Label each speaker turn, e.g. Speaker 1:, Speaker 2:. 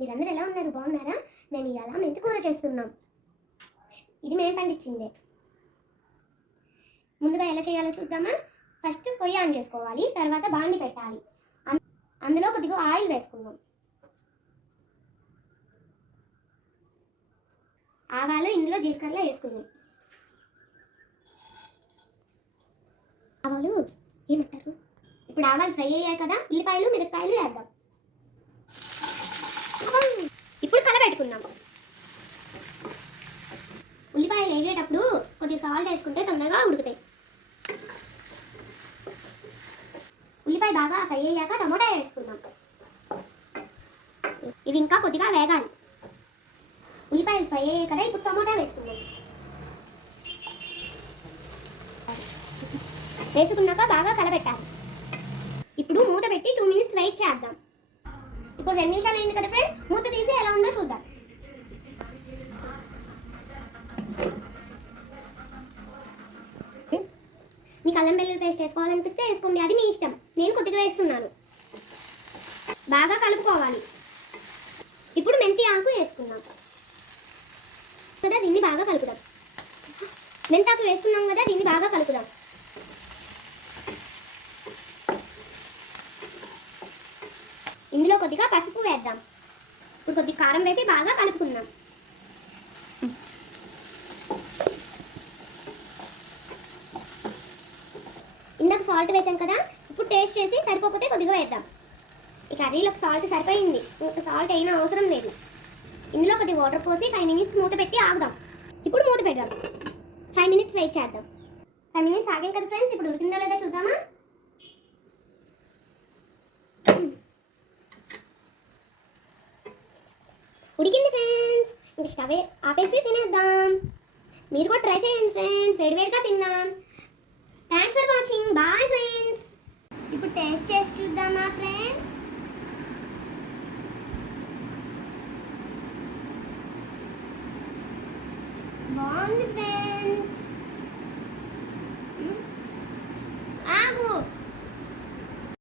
Speaker 1: మీరందరూ ఎలా ఉన్నారు? బాగున్నారా? నేను ఇలా మెంతి కూర చేస్తున్నాం. ఇది మేము పండించిందే. ముందుగా ఎలా చేయాలో చూద్దామా? ఫస్ట్ పొయ్యి ఆన్ చేసుకోవాలి. తర్వాత బాండి పెట్టాలి. అం- అందులో కొద్దిగా ఆయిల్ వేసుకుందాం. ఆవాలు ఇందులో జీలకర్ర వేసుకుందాం. ఆవాలు ఏమంటారు? ఇప్పుడు ఆవాలు ఫ్రై అయ్యాయి కదా ఉల్లిపాయలు మిరపకాయలు వేద్దాం. ఇప్పుడు కలబెట్టుకుందాం ఉల్లిపాయలు వేగేటప్పుడు కొద్దిగా సాల్ట్ వేసుకుంటే తొందరగా ఉడుకుతాయి. ఉల్లిపాయ బాగా ఫ్రై అయ్యాక టమోటా వేసుకుందాం. ఇవి ఇంకా కొద్దిగా వేగాలి. ఉల్లిపాయలు ఫ్రై అయ్యాయి కదా ఇప్పుడు టమోటా వేసుకుందాం. వేసుకున్నాక బాగా కలబెట్టాలి. ఇప్పుడు మూత పెట్టి టూ మినిట్స్ వెయిట్ చేద్దాం. ఇప్పుడు రెండు నిమిషాలు అయింది కదా ఫ్రెండ్స్ మూత తీసి ఎలా ఉందో చూద్దాం. మీకు అల్లం వెల్లుల్లి పేస్ట్ వేసుకోవాలనిపిస్తే వేసుకోండి. అది మీ ఇష్టం. నేను కొద్దిగా వేస్తున్నాను. బాగా కలుపుకోవాలి. ఇప్పుడు మెంతి ఆకు వేసుకుందాం. కదా దీన్ని బాగా కలుపుదాం. మెంతాకు వేసుకున్నాం కదా దీన్ని బాగా కలుపుదాం. ఇందులో కొద్దిగా పసుపు వేద్దాం. ఇప్పుడు కొద్దిగా కారం వేసి బాగా కలుపుకుందాం. ఇందాక సాల్ట్ వేసాం కదా ఇప్పుడు టేస్ట్ చేసి సరిపోకపోతే కొద్దిగా వేద్దాం. ఈ కర్రీలోకి సాల్ట్ సరిపోయింది. ఇంకా సాల్ట్ అయినా అవసరం లేదు. ఇందులో కొద్దిగా వాటర్ పోసి ఫైవ్ మినిట్స్ మూత పెట్టి ఆగుదాం. ఇప్పుడు మూత పెడదాం. ఫైవ్ మినిట్స్ వెయిట్ చేద్దాం. ఫైవ్ మినిట్స్ ఆగాం కదా ఫ్రెండ్స్ ఇప్పుడు ఉడికిందో లేదో చూద్దామా ఉడికింది ఫ్రెండ్స్ ఇంక స్టవ్ ఆపేసి తినేద్దాం మీరు కూడా ట్రై చేయండి ఫ్రెండ్స్ వేడివేడిగా తిందాం. Thanks for watching bye friends ఇప్పుడు టేస్ట్ చేసి చూద్దామా ఫ్రెండ్స్ బాగుంది ఫ్రెండ్స్